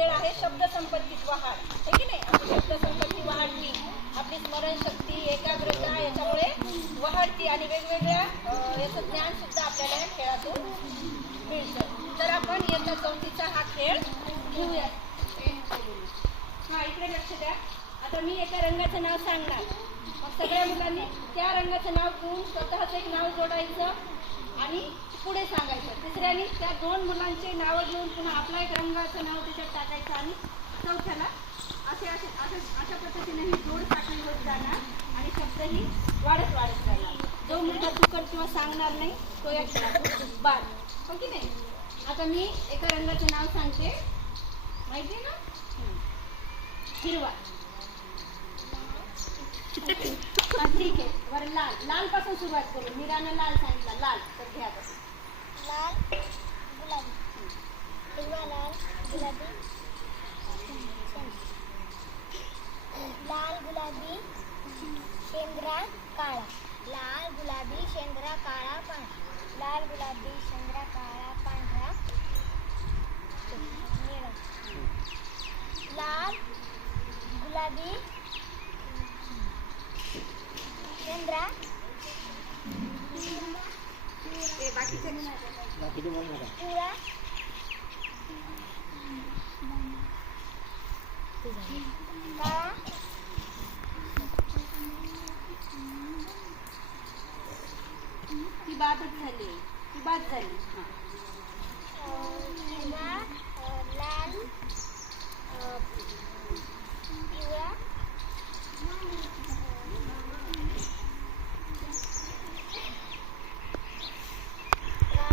खेळ आहे शब्द संपत्तीत वाढ, आहे की नाही? आपली शब्द संपत्ती वाढली, आपली स्मरणशक्ती, एकाग्रता याच्यामुळे वाढती आणि वेगवेगळ्या याचं ज्ञान सुद्धा आपल्याला या खेळातून मिळतं. तर आपण इयत्ता 4चा हा खेळ घेऊया. हा, इकडे लक्ष द्या. आता मी एका रंगाचं नाव सांगणार, मग सगळ्या मुलांनी त्या रंगाचं नाव घेऊन स्वतःच एक नाव जोडायचं आणि पुढे सांगायचं. तिसऱ्याने त्या 2 मुलांचे नावं घेऊन पुन्हा आपलं एक रंगाचं नाव त्याच्यात टाकायचं आणि चौथ्याला अशा पद्धतीने ही जोड साखळी होत जाणार आणि शब्दही वाढत जाणार. जो मुलगा चुकत किंवा सांगणार नाही तो या खेळातून बाद, हो की नाही? आता मी एका रंगाचं नाव सांगते, माहिती आहे ना? हिरवा. ठीक आहे, बरं लाल. लाल पासून सुरुवात करू. मीरानं लाल सांगितला. लाल तर घ्या. लाल गुलाबी. हिरवा लाल गुलाबी. लाल गुलाबी शेंद्रा काळा. लाल गुलाबी शेंद्रा काळा पांढरा. लाल गुलाबी शेंद्रा काळा पांढरा निळा. लाल गुलाबी शेंद्रा पिवळा काळा ती बादच झाली, ती बाद झाली.